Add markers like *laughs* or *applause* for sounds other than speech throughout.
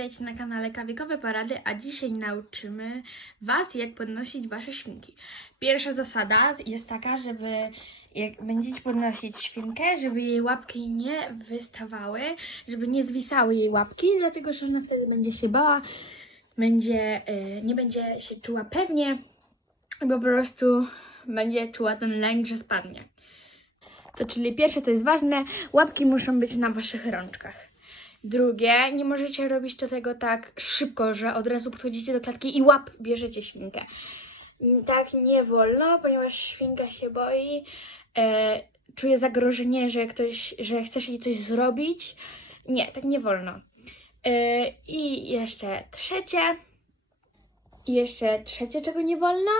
witajcie na kanale Kawikowe Porady, a dzisiaj nauczymy Was, jak podnosić Wasze świnki. Pierwsza zasada jest taka, żeby jak będziecie podnosić świnkę, żeby jej łapki nie wystawały, żeby nie zwisały jej łapki, dlatego że ona wtedy będzie się bała, będzie, y, nie będzie się czuła pewnie, bo po prostu będzie czuła ten lęk, że spadnie. To czyli pierwsze, co jest ważne, łapki muszą być na Waszych rączkach. Drugie, nie możecie robić do tego tak szybko, że od razu podchodzicie do klatki i łap bierzecie świnkę. Tak nie wolno, ponieważ świnka się boi, e, czuje zagrożenie, że ktoś, że chcesz jej coś zrobić. Nie, tak nie wolno. E, I jeszcze trzecie, i jeszcze trzecie, czego nie wolno,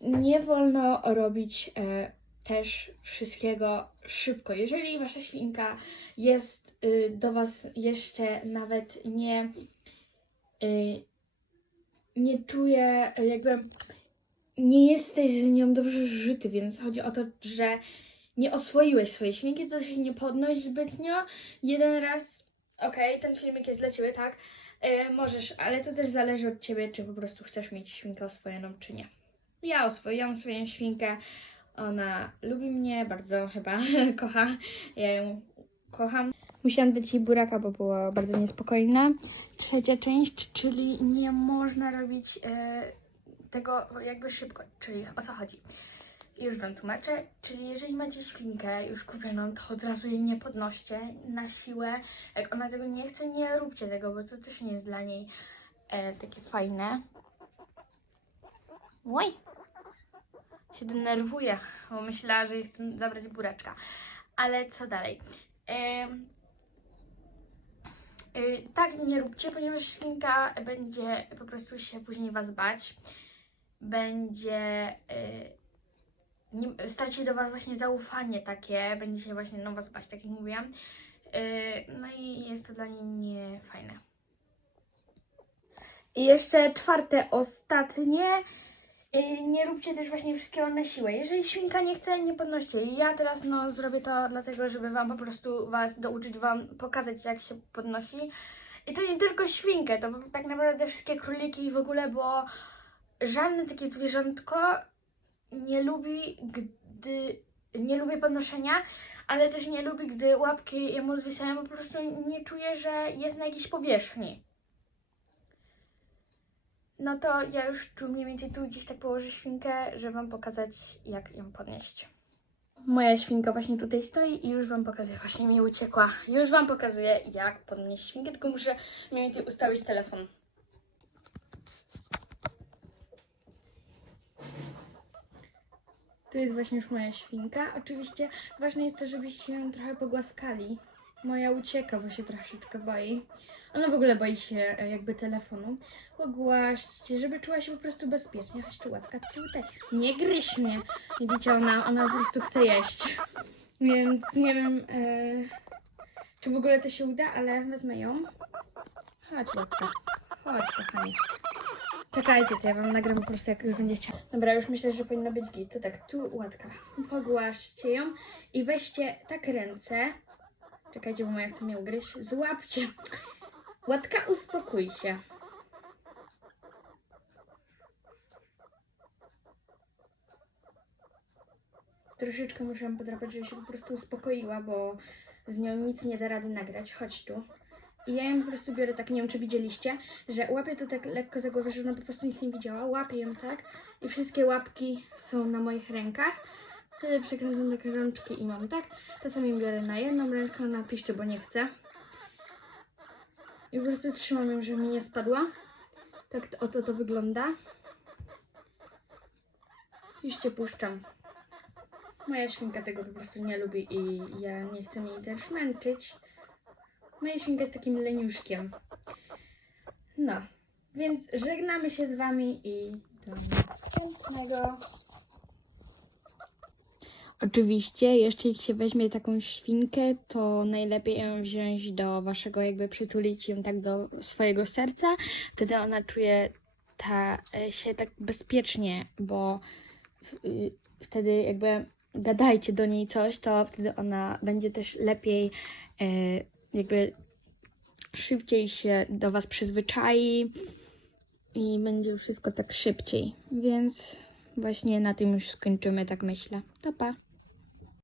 nie wolno robić e, też wszystkiego szybko. Jeżeli wasza świnka jest y, do was jeszcze nawet nie y, nie czuje jakby nie jesteś z nią dobrze żyty, więc chodzi o to, że nie oswoiłeś swojej świnki, to się nie podnoś zbytnio. Jeden raz, okej, ten filmik jest dla ciebie, tak? Y, możesz, ale to też zależy od ciebie, czy po prostu chcesz mieć świnkę oswojoną, czy nie. Ja oswoiłam swoją świnkę. Ona lubi mnie, bardzo chyba *laughs* kocha. Ja ją kocham. Musiałam dać jej buraka, bo była bardzo niespokojna. Trzecia część, czyli nie można robić e, tego jakby szybko. Czyli o co chodzi? Już Wam tłumaczę. Czyli jeżeli macie świnkę już kupioną, to od razu jej nie podnoście na siłę. Jak ona tego nie chce, nie róbcie tego, bo to też nie jest dla niej e, takie fajne. Oj! Się denerwuje, bo myślała, że chcę zabrać buraczka. Ale co dalej? Ym, y, tak nie róbcie, ponieważ świnka będzie po prostu się później was bać. Będzie y, nie, straci do was właśnie zaufanie takie, będzie się właśnie no was bać, tak jak mówiłam. Y, no i jest to dla niej niefajne. I jeszcze czwarte, ostatnie. Yy, Nie róbcie też właśnie wszystkiego na siłę. Jeżeli świnka nie chce, nie podnoście. Ja teraz no zrobię to dlatego, żeby wam po prostu was douczyć, wam pokazać jak się podnosi. I to nie tylko świnkę, to tak naprawdę wszystkie króliki i w ogóle, bo żadne takie zwierzątko nie lubi, gdy nie lubi podnoszenia, ale też nie lubi, gdy łapki jemu zwisają, po prostu nie czuje, że jest na jakiejś powierzchni. No to ja już tu mniej więcej tu gdzieś tak położę świnkę, żeby Wam pokazać, jak ją podnieść. Moja świnka właśnie tutaj stoi i już Wam pokazuję, właśnie mi uciekła. Już Wam pokazuję, jak podnieść świnkę, tylko muszę mniej więcej ustawić telefon. To jest właśnie już moja świnka. Oczywiście ważne jest to, żebyście ją trochę pogłaskali. Moja ucieka, bo się troszeczkę boi. Ona w ogóle boi się e, jakby telefonu. Pogłaszczcie, żeby czuła się po prostu bezpiecznie. Chodź tu, łatka, tutaj. Nie gryź mnie. Widzicie, ona, ona po prostu chce jeść. Więc nie wiem, e, czy w ogóle to się uda, ale wezmę ją. Chodź, łatka. Chodź, kochanie. Czekajcie, to ja wam nagram po prostu jak już będzie chciała. Dobra, już myślę, że powinno być git. To tak, tu łatka. Pogłaszcie ją i weźcie tak ręce. Czekajcie, bo moja chce mnie ugryźć. Złapcie. Łatka, uspokój się. Troszeczkę muszę podrapać, żeby się po prostu uspokoiła, bo z nią nic nie da rady nagrać. Chodź tu. I ja ją po prostu biorę tak, nie wiem czy widzieliście, że łapię to tak lekko za głowę, że ona po prostu nic nie widziała. Łapię ją tak i wszystkie łapki są na moich rękach. Wtedy przekręcam takie rączki i mam tak. Czasami biorę na jedną rękę, na piszczy, bo nie chcę. I po prostu trzymam ją, żeby mi nie spadła. Tak to, oto to wygląda. Już cię puszczam. Moja świnka tego po prostu nie lubi i ja nie chcę jej też męczyć. Moja świnka jest takim leniuszkiem. No, więc żegnamy się z Wami i do następnego. Oczywiście, jeszcze jak się weźmie taką świnkę, to najlepiej ją wziąć do waszego, jakby przytulić ją tak do swojego serca. Wtedy ona czuje ta, e, się tak bezpiecznie, bo w- y, wtedy jakby gadajcie do niej coś, to wtedy ona będzie też lepiej e, jakby szybciej się do Was przyzwyczai i będzie wszystko tak szybciej. Więc właśnie na tym już skończymy, tak myślę. To pa!